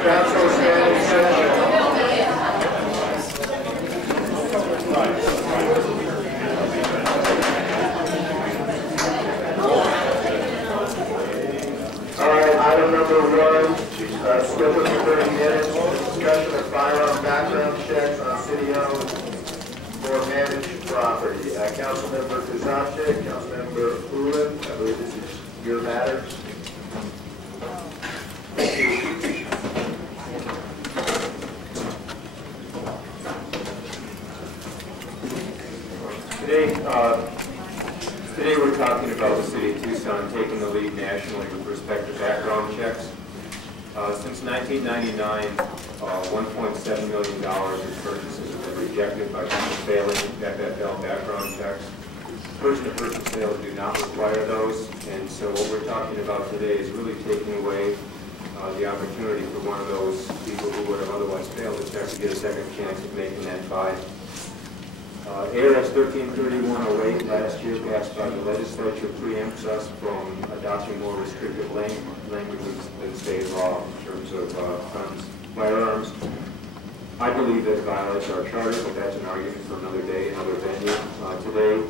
Council standing session. All right, item number 1, scheduled for 30 minutes, discussion of firearm background checks on city-owned or managed property. Councilmember Kazachik, Councilmember Ullin, I believe this is your matter. Today we're talking about the city of Tucson taking the lead nationally with respect to background checks. Since 1999, $1.7 million in purchases have been rejected by people failing FFL background checks. Person-to-person sales do not require those, and so what we're talking about today is really taking away the opportunity for one of those people who would have otherwise failed the check to get a second chance at making that buy. ARS 133108 last year passed by the legislature preempts us from adopting more restrictive language than state law in terms of guns, firearms. I believe that it violates our charter, but that's an argument for another day, another venue. Today,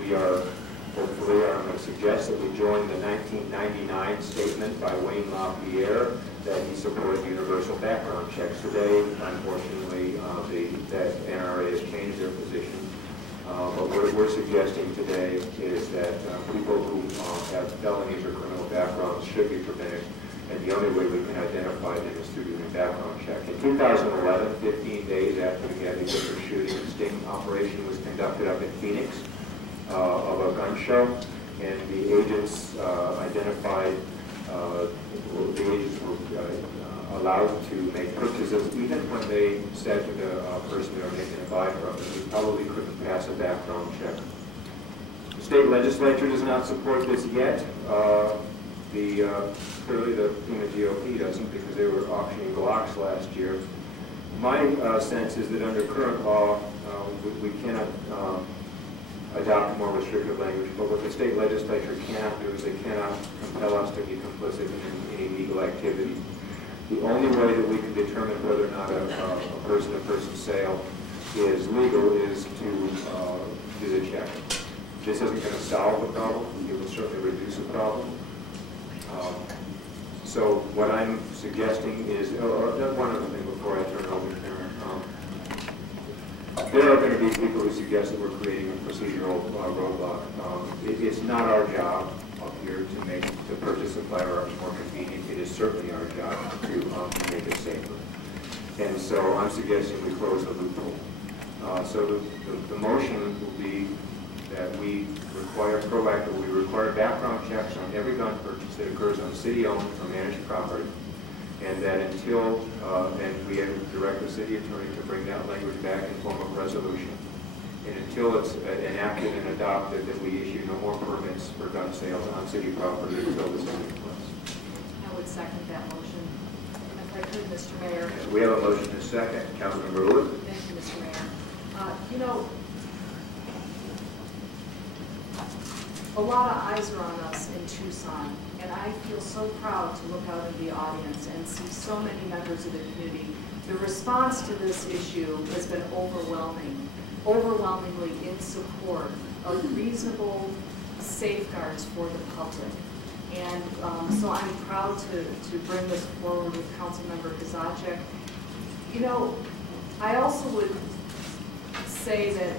we are, hopefully, I'm going to suggest that we join the 1999 statement by Wayne LaPierre that he supported universal background checks. Today, unfortunately, that NRA has changed their position. But what we're suggesting today is that people who have felonies or criminal backgrounds should be prevented, and the only way we can identify them is through doing a background check. In 2011, 15 days after the Gabby Gifford shooting, a sting operation was conducted up in Phoenix of a gun show, and the agents identified, the agents were allowed to make purchases even when they said to the person they were making a buy from that we probably couldn't pass a background check. The state legislature does not support this yet. Clearly the GOP doesn't, because they were auctioning Glocks last year. My sense is that under current law, we cannot adopt more restrictive language, but what the state legislature cannot do is they cannot compel us to be complicit in any legal activity. The only way that we can determine whether or not a person-to-person sale is legal is to do the check. This isn't going to solve the problem. It will certainly reduce the problem. So what I'm suggesting is, one other thing before I turn it over to Karen. There are going to be people who suggest that we're creating a procedural roadblock. It's not our job up here to make the purchase of firearms more convenient. It is certainly our job to make it safer. And so I'm suggesting we close the loophole. So the motion will be that we require background checks on every gun purchase that occurs on city-owned or managed property, and that until, and we have to direct the city attorney to bring that language back in form of resolution, and until it's enacted and adopted, that we issue no more permits for gun sales on city property until this is in place. I would second that motion. If I could, Mr. Mayor. We have a motion and a second. Councilmember Lewis. Thank you, Mr. Mayor. You know, a lot of eyes are on us in Tucson, and I feel so proud to look out in the audience and see so many members of the community. The response to this issue has been overwhelmingly in support of reasonable safeguards for the public. And so I'm proud to bring this forward with Councilmember Kazachik. You know, I also would say that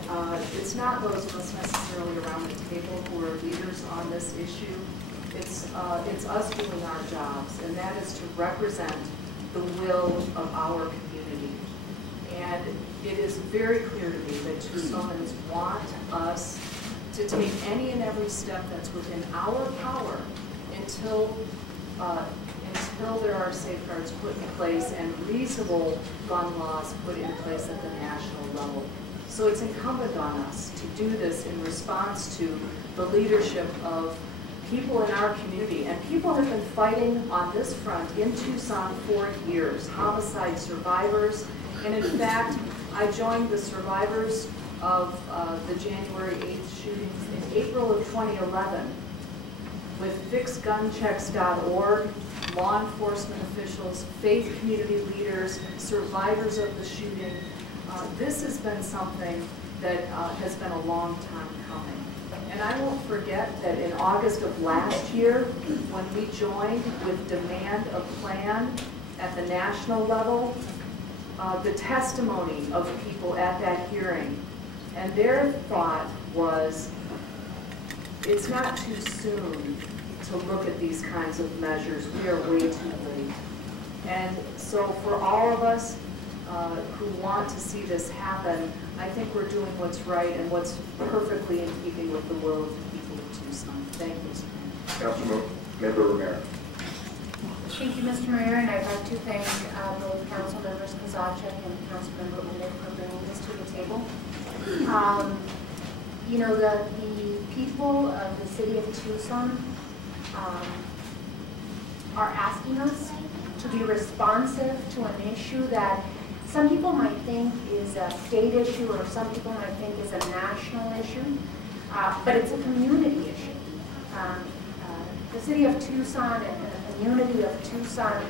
it's not those of us necessarily around the table who are leaders on this issue. It's us doing our jobs, and that is to represent the will of our community. And it is very clear to me that Tucsonans want us to take any and every step that's within our power until there are safeguards put in place and reasonable gun laws put in place at the national level. So it's incumbent on us to do this in response to the leadership of people in our community. And people have been fighting on this front in Tucson for years, homicide survivors. And in fact, I joined the survivors of the January 8th shootings in April of 2011 with fixgunchecks.org law enforcement officials, faith community leaders, survivors of the shooting. This has been something that has been a long time coming. And I won't forget that in August of last year, when we joined with demand a plan at the national level, the testimony of people at that hearing, and their thought was, it's not too soon to look at these kinds of measures. We are way too late. And so for all of us who want to see this happen, I think we're doing what's right and what's perfectly in keeping with the will of the people of Tucson. Thank you, Mr. Mayor. Councilmember Romero. Thank you, Mr. Mayor, and I'd like to thank both Council Members Kozaczek and Councilmember Ulick for bringing this to the table. You know, the people of the city of Tucson are asking us to be responsive to an issue that some people might think is a state issue, or some people might think is a national issue, but it's a community issue. The city of Tucson and the community of Tucson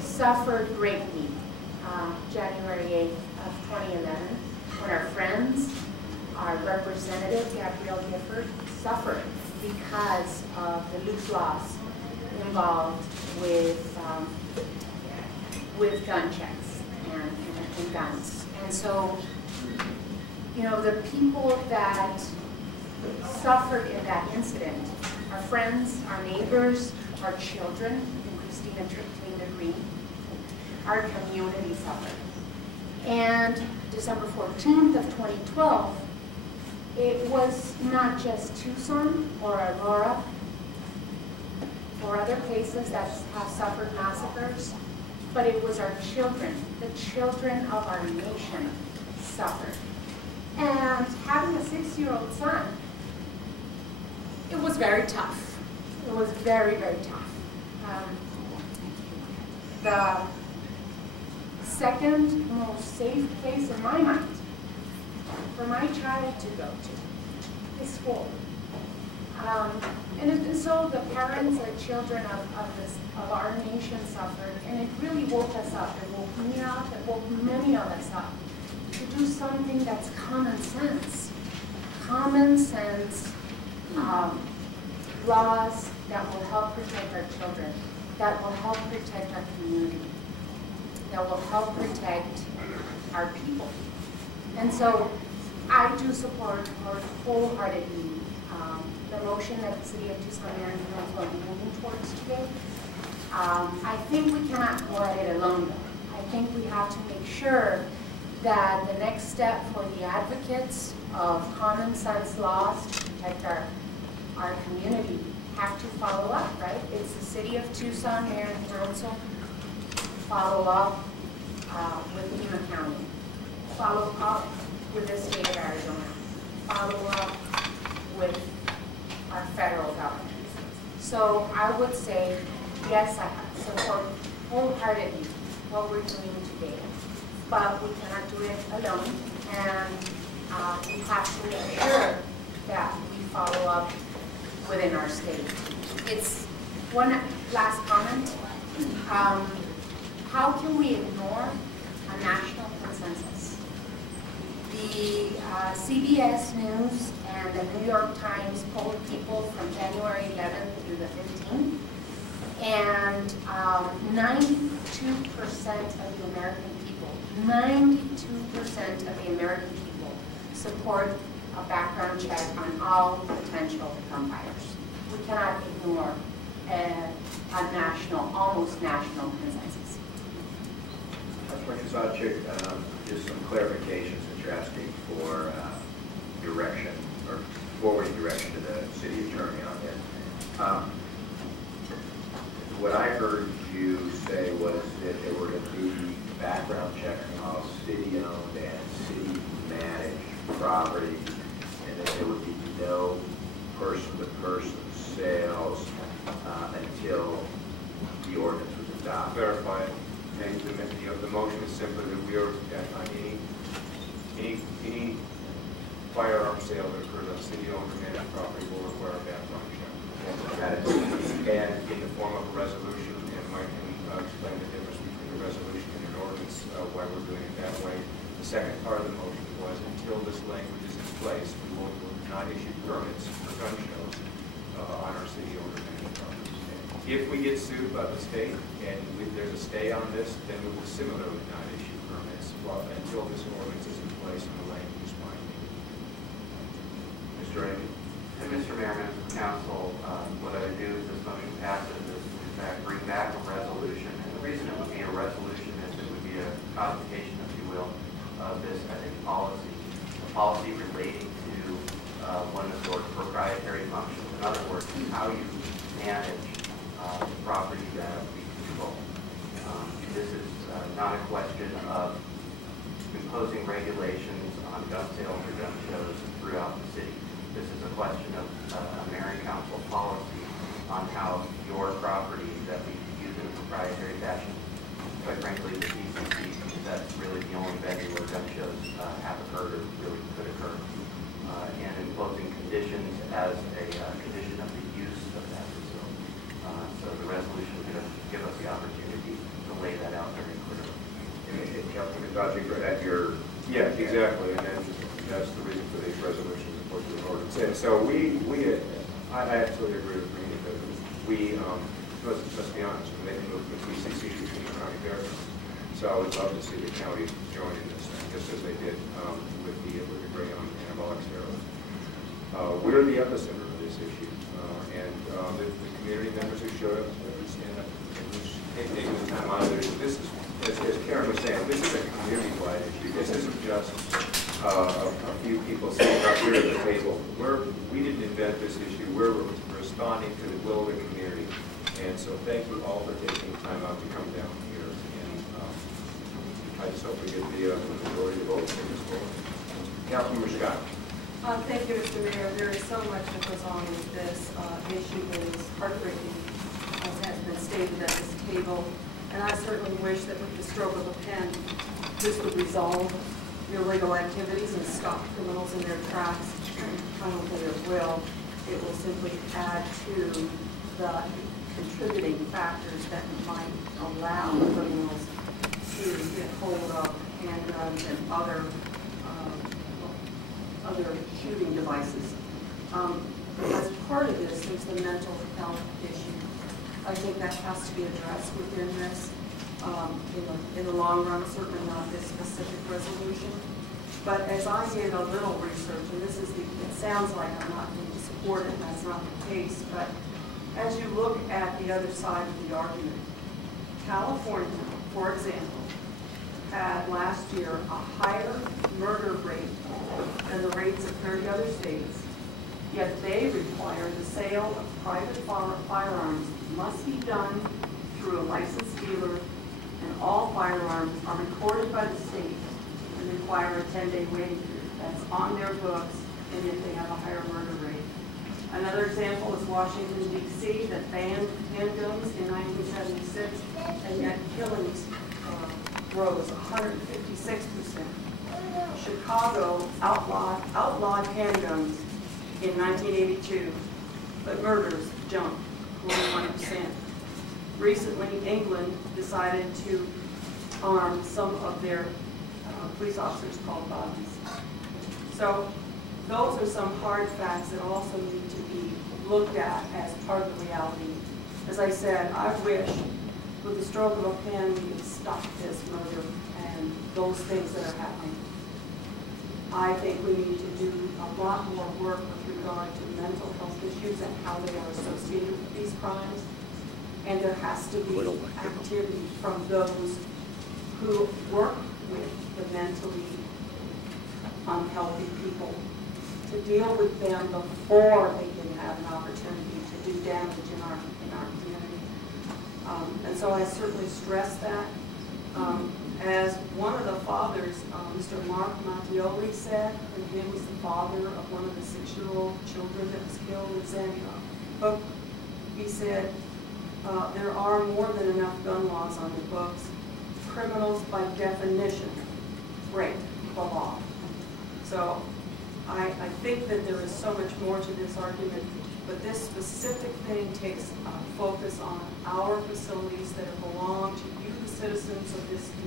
suffered greatly January 8th of 2011, when our friends, our representative, Gabrielle Gifford, suffered because of the loot loss involved with gun checks and guns. And so, you know, the people that suffered in that incident, our friends, our neighbors, our children, and Christina Green, our community suffered. And December 14th of 2012, it was not just Tucson or Aurora or other places that have suffered massacres, but it was our children, the children of our nation suffered. And having a 6-year-old son, it was very tough. It was very, very tough. The second most safe place in my mind for my child to go to is school. And so the parents and children of our nation suffered, and it really woke us up. It woke me up, it woke many of us up to do something that's common sense. Common sense laws that will help protect our children, that will help protect our community, that will help protect our people. And so I do support wholeheartedly the motion that the City of Tucson Mayor and Council are moving towards today. I think we cannot go at it alone, though. I think we have to make sure that the next step for the advocates of common sense laws to protect our community have to follow up, right? It's the City of Tucson Mayor and Council, follow up with Yuma County, follow up with the state of Arizona, follow up with our federal government. So I would say, yes, I support wholeheartedly what we're doing today, but we cannot do it alone, and we have to make sure that we follow up within our state. It's one last comment. How can we ignore a national consensus? The CBS News and the New York Times polled people from January 11th through the 15th, and 92% of the American people, 92% of the American people support a background check on all potential gun buyers. We cannot ignore a national, almost national consensus. Councilman Kozaczek, just some clarifications that you're asking for direction, or forwarding direction to the city attorney on this. What I heard you say was that there were going to be background checks on all city-owned and city-managed property, and that there would be no person-to-person sales until the ordinance was adopted. Clarify it. And the motion is simply that we are on any firearm sale that occurs on city-owned or managed property will require a background check. Got it. And in the form of a resolution, and second part of the motion was until this language is in place, we will not issue permits for gun shows on our city-owned or managed properties. If we get sued by the state and there's a stay on this, then we will similarly not issue permits until this ordinance is in place and the language is binding. Mr. Randy? And Mr. Mayor, members of council, what I would do is this motion passes is in fact bring back a resolution. And the reason it would be a resolution is it would be a codification, if you will, of this, I think, policy. A policy relating to one of the sort of proprietary functions. In other words, how you manage the property that we control. This is not a question of imposing regulations on gun sales or gun shows throughout the city. This is a question of a mayor and council policy on how your property that we use in a proprietary fashion, quite frankly, the PCC, because that's really the only venue where gun shows have occurred or really could occur. And imposing conditions as a condition of the use of that facility. So the resolution is going to give us the opportunity to lay that out very clearly. And Councilman Dodgy, at your... Yeah, exactly, and then that's the reason for these resolutions as opposed to an ordinance. And so I absolutely agree with Green because let's be honest, when they moved the PCC between the county governments. So I would love to see the county join in this thing, just as they did with the gray on anabolic steroids. We're the epicenter of this issue, and the community members who showed up stand up and taking the time out of it. This is, as Karen was saying, this is a community-wide issue. This isn't just a few people sitting up here at the table. We didn't invent this issue. We're responding to the will of the community. And so thank you all for taking the time out to come down here. And I just hope we get the majority of the votes in this vote. Councilmember Scott? Thank you, Mr. Mayor. There is so much that goes on with this issue that is heartbreaking, as has been stated at this table. And I certainly wish that with the stroke of a pen, this would resolve illegal activities and stop criminals in their tracks. I don't think it will. It will simply add to the contributing factors that might allow criminals to get hold of handguns and other shooting devices. As part of this, there's the mental health issue. I think that has to be addressed within this. In the long run, certainly not this specific resolution. But as I did a little research, and this is it sounds like I'm not going to support it, and that's not the case, but as you look at the other side of the argument, California, for example, had last year a higher murder rate than the rates of 30 other states, yet they require the sale of private firearms must be done through a licensed dealer, and all firearms are recorded by the state and require a 10-day waiting period. That's on their books, and yet they have a higher murder rate. Another example is Washington, D.C., that banned handguns in 1976, and yet killings rose 156%. Chicago outlawed handguns in 1982, but murders jumped 41%. Recently, England decided to arm some of their police officers called bobbies. So those are some hard facts that also need to be looked at as part of the reality. As I said, I wish with the stroke of a pen we could stop this murder and those things that are happening. I think we need to do a lot more work with regard to mental health issues and how they are associated with these crimes. And there has to be activity from those who work with the mentally unhealthy people to deal with them before they can have an opportunity to do damage in our community. And so I certainly stress that. As one of the fathers, Mr. Mark Mattioli said, and he was the father of one of the 6-year-old children that was killed in Sandy Hook, he said, there are more than enough gun laws on the books. Criminals, by definition, break the law. So I think that there is so much more to this argument, but this specific thing takes focus on our facilities that belong to you, the citizens of this community.